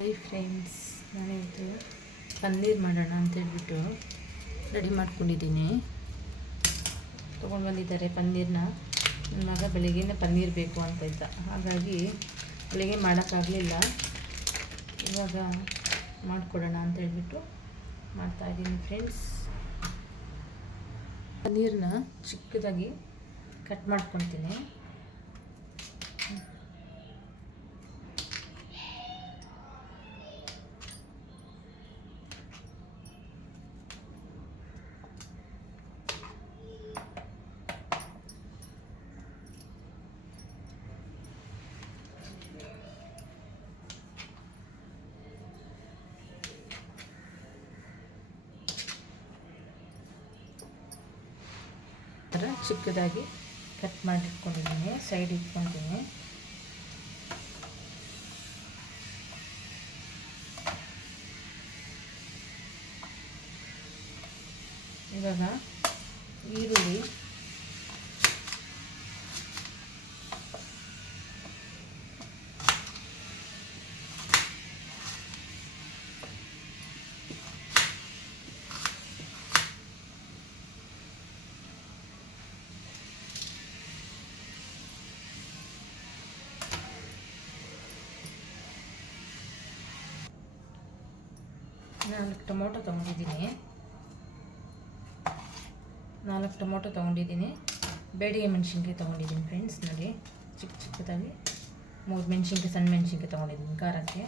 Hi friends, ನಾನಿವತ್ತು ಪನ್ನೀರ್ ಮಾಡೋಣ ಅಂತೇಳ್ಬಿಟ್ಟು ರೆಡಿ ಮಾಡ್ಕೊಂಡಿದ್ದೀನಿ. ತೊಗೊಂಡು ಬಂದಿದ್ದಾರೆ ಪನ್ನೀರನ್ನ. ನನ್ನ ಮಗ ಬೆಳಿಗ್ಗೆನೇ ಪನ್ನೀರ್ ಬೇಕು ಅಂತ ಇದ್ದ, ಹಾಗಾಗಿ ಬೆಳಿಗ್ಗೆ ಮಾಡೋಕ್ಕಾಗಲಿಲ್ಲ. ಇವಾಗ ಮಾಡಿಕೊಡೋಣ ಅಂತೇಳ್ಬಿಟ್ಟು ಮಾಡ್ತಾಯಿದ್ದೀನಿ ಫ್ರೆಂಡ್ಸ್. ಪನ್ನೀರನ್ನ ಚಿಕ್ಕದಾಗಿ ಕಟ್ ಮಾಡ್ಕೊತೀನಿ. ಚಿಕ್ಕದಾಗಿ ಕಟ್ ಮಾಡಿಟ್ಕೊಂಡಿದ್ದೀನಿ, ಸೈಡ್ ಇಟ್ಕೊತೀನಿ. ಇವಾಗ ಈರುಳ್ಳಿ ನಾಲ್ಕು ಟೊಮೊಟೊ ತೊಗೊಂಡಿದ್ದೀನಿ. ಬೇಡಿಗೆ ಮೆಣಸಿನ್ಕಾಯಿ ತೊಗೊಂಡಿದ್ದೀನಿ ಫ್ರೆಂಡ್ಸ್. ನೋಡಿ, ಚಿಕ್ಕದಾಗಿ 3 ಮೆಣಸಿನ್ಕಾಯಿ, ಸಣ್ಣ ಮೆಣಸಿನ್ಕಾಯಿ ತೊಗೊಂಡಿದ್ದೀನಿ ಖಾರಕ್ಕೆ.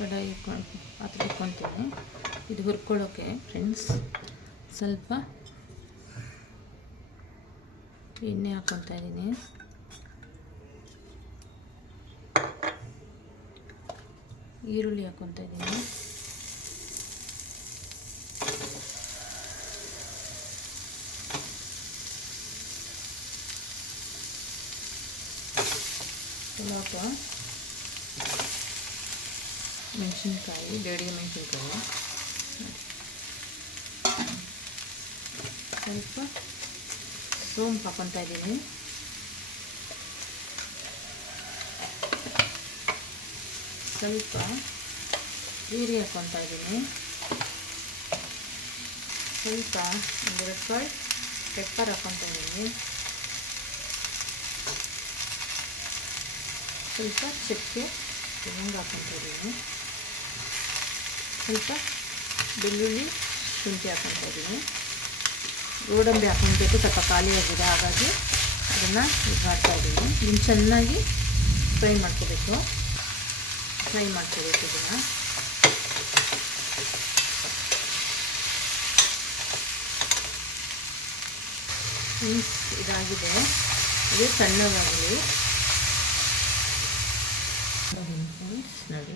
ಕಡಾಯಿ ಪಾತ್ರೆ ಇಟ್ಕೊತೀನಿ. ಇದು ಹುರ್ಕೊಳ್ಳೋಕ್ಕೆ ಫ್ರೆಂಡ್ಸ್ ಸ್ವಲ್ಪ ಎಣ್ಣೆ ಹಾಕ್ಕೊತಾ ಇದ್ದೀನಿ. ಈರುಳ್ಳಿ ಹಾಕ್ಕೊತಾ ಇದ್ದೀನಿ. ಟೊಮೊಟೊ, ಮೆಣಸಿನ್ಕಾಯಿ, ಬೇಡಿಗೆ ಮೆಣಸಿನ್ಕಾಯಿ, ಸ್ವಲ್ಪ ಸೋಂಪು ಹಾಕ್ಕೊತಾ ಇದ್ದೀನಿ. ಸ್ವಲ್ಪ ಜೀರಿಗೆ ಹಾಕ್ಕೊತಾ ಇದ್ದೀನಿ. ಸ್ವಲ್ಪ 2 ಕಾಳು ಪೆಪ್ಪರ್ ಹಾಕ್ಕೊತಾ ಇದ್ದೀನಿ. ಸ್ವಲ್ಪ ಚಕ್ಕೆ ಲವಂಗ ಹಾಕ್ಕೊತಾ ಇದ್ದೀನಿ. ಸ್ವಲ್ಪ ಬೆಳ್ಳುಳ್ಳಿ, ಶುಂಠಿ ಹಾಕ್ಕೊತಾ ಇದ್ದೀನಿ. ಗೋಡಂಬಿ ಹಾಕ್ಕೊಬೇಕು, ಸ್ವಲ್ಪ ಖಾಲಿಯಾಗಿದೆ, ಹಾಗಾಗಿ ಅದನ್ನು ಇದು ಮಾಡ್ತಾಯಿದ್ದೀನಿ. ಇದನ್ನು ಚೆನ್ನಾಗಿ ಫ್ರೈ ಮಾಡ್ಕೋಬೇಕು. ಇದನ್ನು ಇದಾಗಿದೆ. ಇದು ಸಣ್ಣದಾಗಲಿ. ನೋಡಿ,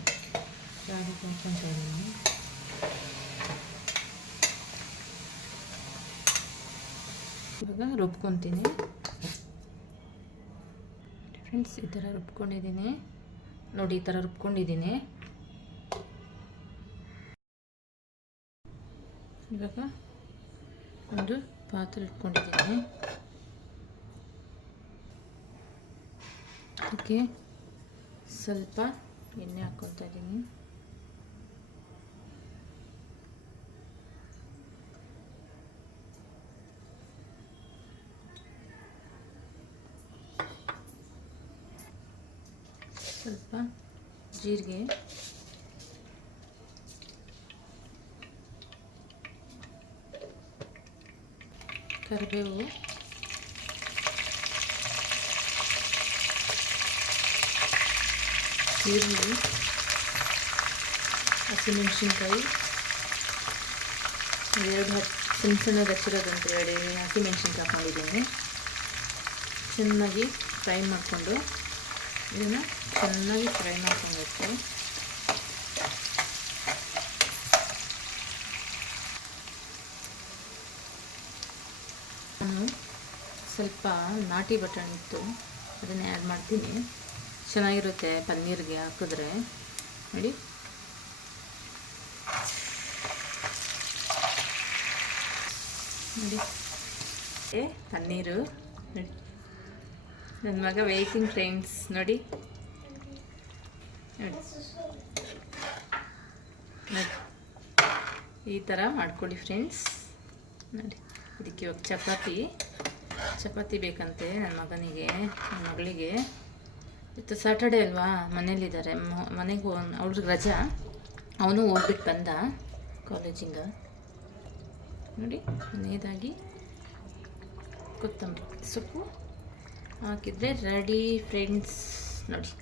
ರಾಗಿ ಕೊಂಡ್ಕೊತಾ ಇದ್ದೀನಿ. ಇವಾಗ ರುಬ್ಕೊತೀನಿ ಫ್ರೆಂಡ್ಸ್. ಈ ಥರ ರುಬ್ಕೊಂಡಿದ್ದೀನಿ ನೋಡಿ, ಈ ಥರ ರುಬ್ಕೊಂಡಿದ್ದೀನಿ. ಇವಾಗ ಒಂದು ಪಾತ್ರೆ ಇಟ್ಕೊಂಡಿದ್ದೀನಿ. ಅದಕ್ಕೆ ಸ್ವಲ್ಪ ಎಣ್ಣೆ ಹಾಕ್ಕೊತಾ ಇದ್ದೀನಿ. ಸ್ವಲ್ಪ ಜೀರಿಗೆ, ಕರಿಬೇವು, ಈರುಳ್ಳಿ, ಹಸಿಮೆಣಸಿನ್ಕಾಯಿ, 2 ಸಣ್ಣ ಹಚ್ಚಿರೋದಂತ 2 ಹಸಿಮೆಣಸಿನ್ಕಾಯಿ ಹಾಕೊಂಡಿದ್ದೀನಿ. ಚೆನ್ನಾಗಿ ಫ್ರೈ ಮಾಡಿಕೊಂಡು ಇದನ್ನು ಚೆನ್ನಾಗಿ ಫ್ರೈ ಮಾಡ್ಕೊಬೇಕು. ನಾನು ಸ್ವಲ್ಪ ನಾಟಿ ಬಟಾಣಿ ಇತ್ತು, ಅದನ್ನೇ ಆ್ಯಡ್ ಮಾಡ್ತೀನಿ. ಚೆನ್ನಾಗಿರುತ್ತೆ ಪನ್ನೀರ್ಗೆ ಹಾಕಿದ್ರೆ. ನೋಡಿ, ನೋಡಿ ಪನ್ನೀರು. ನೋಡಿ, ನನ್ನ ಮಗ ವೇಟಿಂಗ್ ಫ್ರೆಂಡ್ಸ್. ನೋಡಿ ನೋಡಿ ನೋಡಿ, ಈ ಥರ ಮಾಡ್ಕೊಳ್ಳಿ ಫ್ರೆಂಡ್ಸ್. ನೋಡಿ, ಇದಕ್ಕೆ ಇವಾಗ ಚಪಾತಿ ಬೇಕಂತೆ ನನ್ನ ಮಗನಿಗೆ, ನನ್ನ ಮಗಳಿಗೆ. ಇವತ್ತು ಸ್ಯಾಟರ್ಡೇ ಅಲ್ವಾ, ಮನೇಲಿದ್ದಾರೆ, ಮನೆಗೆ ಅವ್ರಿಗೆ ರಜಾ. ಅವನು ಹೋಗ್ಬಿಟ್ಟು ಬಂದ ಕಾಲೇಜಿಂದ. ನೋಡಿ, ಮನೆಯದಾಗಿ ಕೊತ್ತಂಬರಿ ಸೊಪ್ಪು ಹಾಕಿದರೆ ರೆಡಿ ಫ್ರೆಂಡ್ಸ್. ನೋಡಿ,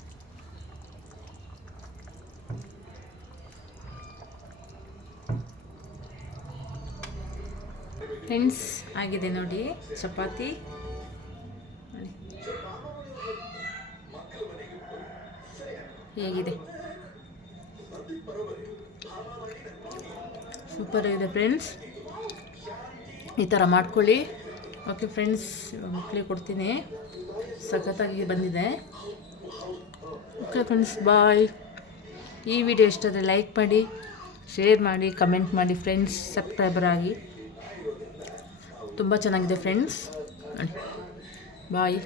ಫ್ರೆಂಡ್ಸ್ ಆಗಿದೆ ನೋಡಿ ಚಪಾತಿ. ನೋಡಿ ಹೇಗಿದೆ, ಸೂಪರ್ ಆಗಿದೆ ಫ್ರೆಂಡ್ಸ್. ಈ ಥರ ಮಾಡ್ಕೊಳ್ಳಿ. ಓಕೆ ಫ್ರೆಂಡ್ಸ್, ಇವಾಗ ಮಕ್ಕಳಿಗೆ ಕೊಡ್ತೀನಿ. ಸಖತ್ತಾಗಿ ಬಂದಿದೆ. ಓಕೆ ಫ್ರೆಂಡ್ಸ್, ಬಾಯ್. ಈ ವಿಡಿಯೋ ಇಷ್ಟಾದರೆ ಲೈಕ್ ಮಾಡಿ, ಶೇರ್ ಮಾಡಿ, ಕಮೆಂಟ್ ಮಾಡಿ ಫ್ರೆಂಡ್ಸ್. ಸಬ್ಸ್ಕ್ರೈಬರ್ ಆಗಿ. ತುಂಬ ಚೆನ್ನಾಗಿದೆ ಫ್ರೆಂಡ್ಸ್. ಬಾಯ್.